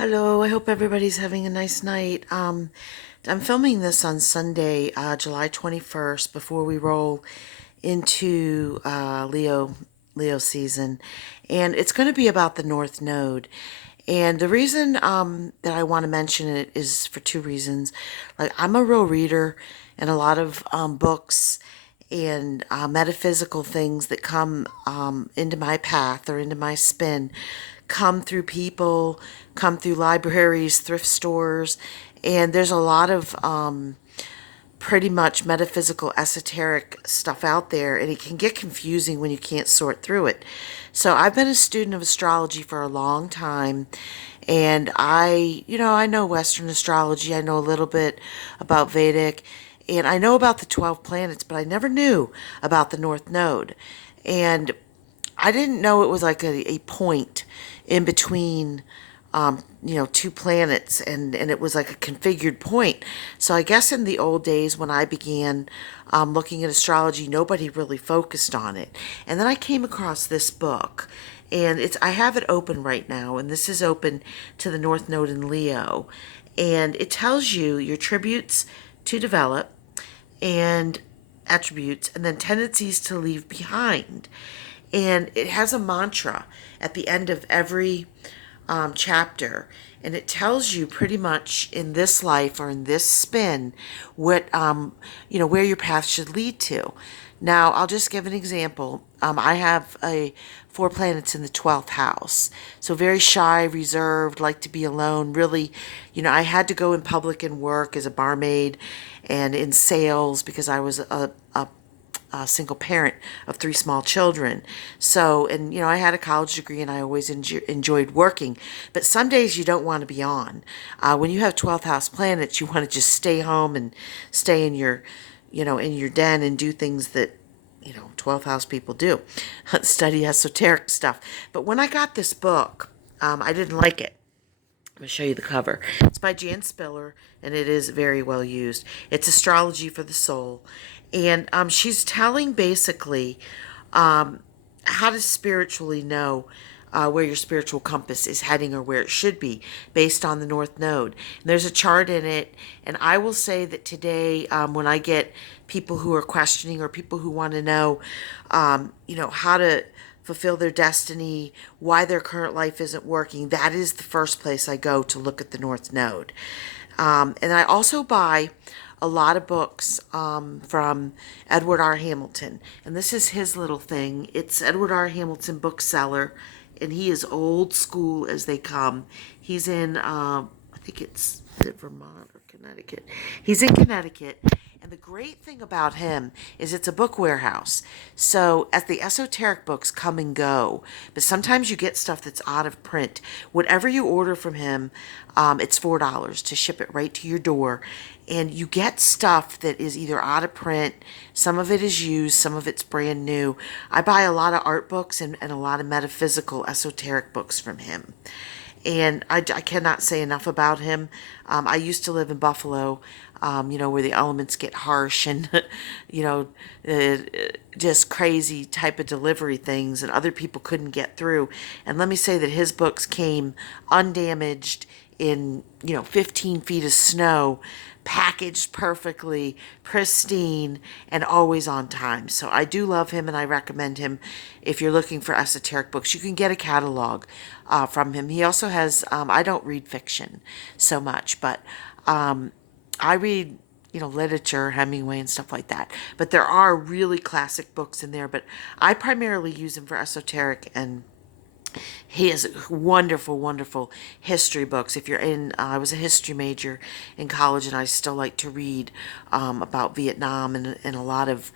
Hello, I hope everybody's having a nice night. I'm filming this on Sunday, July 21st, before we roll into Leo season, and it's going to be about the North Node. And the reason that I want to mention it is for two reasons. Like, I'm a real reader, and a lot of books and metaphysical things that come into my path or into my spin come through people, come through libraries, thrift stores, and there's a lot of pretty much metaphysical, esoteric stuff out there, and it can get confusing when you can't sort through it. So I've been a student of astrology for a long time, and I know Western astrology. I know a little bit about Vedic, and I know about the 12 planets, but I never knew about the North Node. And I didn't know it was like a point in between, two planets, and it was like a configured point. So I guess in the old days when I began looking at astrology, nobody really focused on it. And then I came across this book, and I have it open right now, and this is open to the North Node in Leo, and it tells you your tributes to develop and attributes, and then tendencies to leave behind. And it has a mantra at the end of every chapter, and it tells you pretty much in this life or in this spin what where your path should lead to. Now, I'll just give an example. I have four planets in the 12th house, so very shy, reserved, like to be alone. Really, I had to go in public and work as a barmaid and in sales because I was a single parent of three small children. So, and I had a college degree and I always enjoyed working. But some days you don't want to be on. When you have 12th house planets, you want to just stay home and stay in your den and do things that 12th house people do, study esoteric stuff. But when I got this book, I didn't like it. I'm going to show you the cover. It's by Jan Spiller, and it is very well used. It's Astrology for the Soul. And she's telling basically how to spiritually know where your spiritual compass is heading or where it should be based on the North Node. And there's a chart in it, and I will say that today, when I get people who are questioning or people who want to know, how to fulfill their destiny, why their current life isn't working, that is the first place I go to look at the North Node. And I also buy a lot of books from Edward R. Hamilton. And this is his little thing. It's Edward R. Hamilton bookseller, and he is old school as they come. He's in, I think it's Vermont or Connecticut. He's in Connecticut. And the great thing about him is it's a book warehouse. So as the esoteric books come and go, but sometimes you get stuff that's out of print. Whatever you order from him, it's $4 to ship it right to your door. And you get stuff that is either out of print, some of it is used, some of it's brand new. I buy a lot of art books and a lot of metaphysical, esoteric books from him. And I cannot say enough about him. I used to live in Buffalo, where the elements get harsh and, just crazy type of delivery things, and other people couldn't get through. And let me say that his books came undamaged in, 15 feet of snow, packaged perfectly, pristine, and always on time. So I do love him, and I recommend him if you're looking for esoteric books. You can get a catalog from him. He also has, I don't read fiction so much, but I read, literature, Hemingway and stuff like that. But there are really classic books in there, but I primarily use him for esoteric, and he has wonderful, wonderful history books. If you're I was a history major in college, and I still like to read about Vietnam and a lot of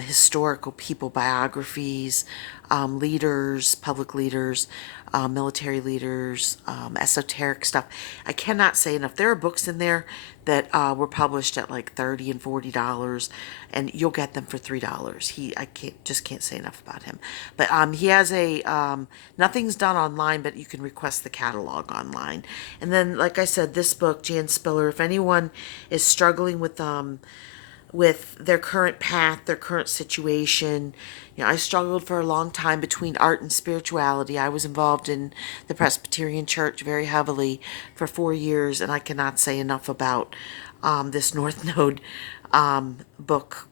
historical people, biographies, leaders, public leaders, military leaders, esoteric stuff. I cannot say enough. There are books in there that were published at like $30 and $40, and you'll get them for $3. I can't say enough about him. But he has nothing's done online, but you can request the catalog online. And then, like I said, this book, Jan Spiller. If anyone is struggling with with their current path, their current situation. I struggled for a long time between art and spirituality. I was involved in the Presbyterian Church very heavily for 4 years, and I cannot say enough about this North Node book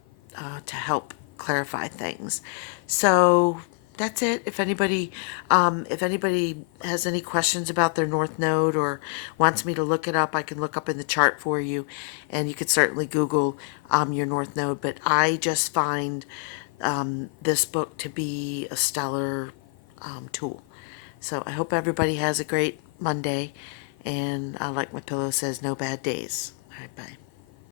to help clarify things. So that's it. If anybody has any questions about their North Node or wants me to look it up, I can look up in the chart for you, and you could certainly Google your North Node. But I just find this book to be a stellar tool. So I hope everybody has a great Monday, and like my pillow says, no bad days. All right, bye.